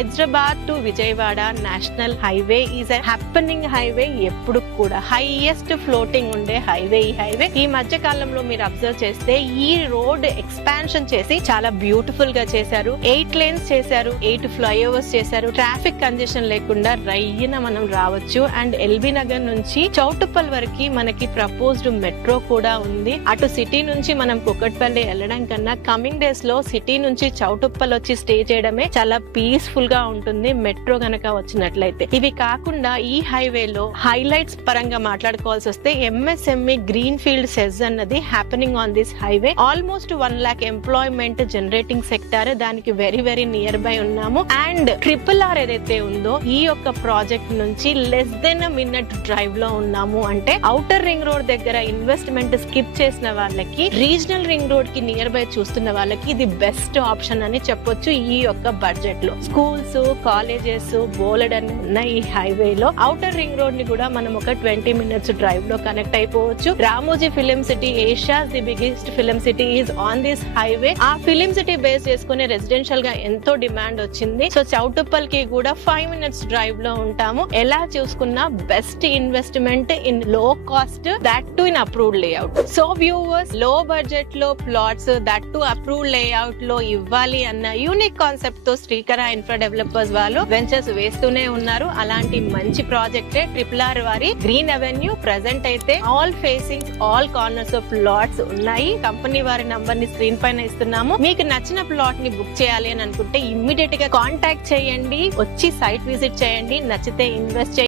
Hyderabad to Vijayawada national highway is a happening highway. ఎప్పుడు కూడా highest floating ఉండే హైవే ఈ హైవే. ఈ మధ్య కాలంలో మీరు అబ్జర్వ్ చేస్తే ఈ రోడ్ ఎక్స్పాన్షన్ చేసి చాలా బ్యూటిఫుల్ గా చేశారు. 8 lanes చేశారు, 8 ఫ్లైఓవర్స్ చేశారు. ట్రాఫిక్ కంజెషన్ లేకుండా రయ్యన మనం రావచ్చు. అండ్ ఎల్బీ నగర్ నుంచి చౌటుప్పల్ వరకు మనకి ప్రపోజ్డ్ మెట్రో కూడా ఉంది. అటు సిటీ నుంచి మనం కుకట్పల్లి వెళ్ళడం కన్నా కమింగ్ డేస్ లో సిటీ నుంచి చౌటుప్పల్ వచ్చి స్టే చేయడమే చాలా పీస్ఫుల్ గా ఉంటుంది మెట్రో గనక వచ్చినట్లయితే. ఇవి కాకుండా ఈ హైవేలో హైలైట్స్ పరంగా మాట్లాడుకోవాల్సి వస్తే ఎంఎస్ఎంఈ గ్రీన్ ఫీల్డ్ సెజ్ అన్నది happening on this highway. Almost 1 lakh employment generating sector. దానికి వెరీ వెరీ నియర్ బై ఉన్నాము. అండ్ RRR ఏదైతే ఉందో ఈ యొక్క ప్రాజెక్ట్ నుంచి less than a minute drive లో ఉన్నాము. అంటే ఔటర్ రింగ్ రోడ్ దగ్గర ఇన్వెస్ట్మెంట్ స్కిప్ చేసిన వాళ్ళకి రీజనల్ రింగ్ రోడ్ కి నియర్ బై చూస్తున్న వాళ్ళకి ఇది బెస్ట్ ఆప్షన్ అని చెప్పొచ్చు. ఈ యొక్క బడ్జెట్ లో స్కూల్స్, కాలేజెస్ బోలెడ్ అని ఉన్న ఈ హైవేలో ఔటర్ రింగ్ రోడ్ ని కూడా మనం ఒక 20 minutes డ్రైవ్ లో కనెక్ట్ అయిపోవచ్చు. Ramoji film city, Asia's the biggest film city is on this highway. ఆ ఫిలిం సిటీ బేస్ చేసుకుని రెసిడెన్షియల్ గా ఎంతో డిమాండ్ వచ్చింది. సో చౌటుప్పల్ కి కూడా 5 minutes డ్రైవ్ లో ఉంటాము. ఎలా చూసుకున్నా బెస్ట్ ఇన్వెస్ట్మెంట్ ఇన్ లో cost, that to in approved layout. So viewers, లో బడ్జెట్ లో plots, that to approved layout లో ఇవ్వాలి అన్న యూనిక్ కాన్సెప్ట్ తో శ్రీకర ఇన్ఫ్రా డెవలపర్స్ వాళ్ళు వెంచర్స్ వేస్తూనే ఉన్నారు. అలాంటి మంచి ప్రాజెక్టే RRR వారి గ్రీన్ అవెన్యూ. ప్రెసెంట్ అయితే all facings, all corners of plots ఉన్నాయి. కంపెనీ వారి నంబర్ ని స్క్రీన్ పైన ఇస్తున్నాము. మీకు నచ్చిన ప్లాట్ ని బుక్ చేయాలి అని అనుకుంటే ఇమ్మీడియట్ గా కాంటాక్ట్ చేయండి, వచ్చి సైట్ విజిట్ చేయండి, నచ్చితే ఇన్వెస్ట్ చేయండి.